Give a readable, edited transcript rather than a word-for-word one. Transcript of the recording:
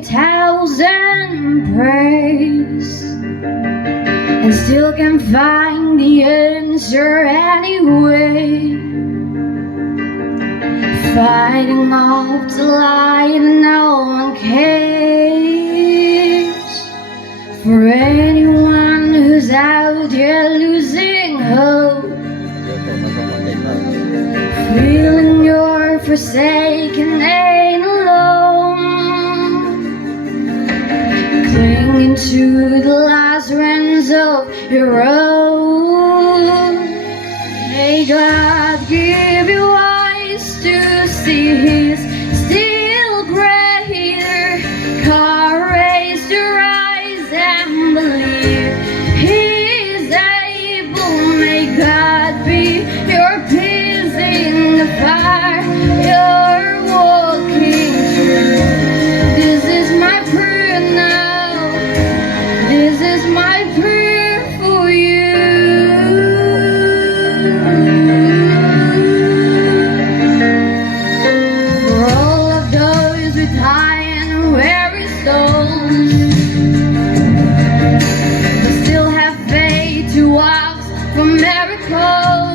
1,000 prayers and still can't find the answer anyway. Fighting off the lie and no one cares. For anyone who's out there losing hope, feeling you're forsaken, ain't alone, clinging to the last winds of your own. May God give you eyes to see His still greater courage to rise and believe He is able. May God be your peace in the fire you're walking through. This is my prayer now. This is my prayer for you. For all of those with high and weary souls, but still have faith to ask for miracles.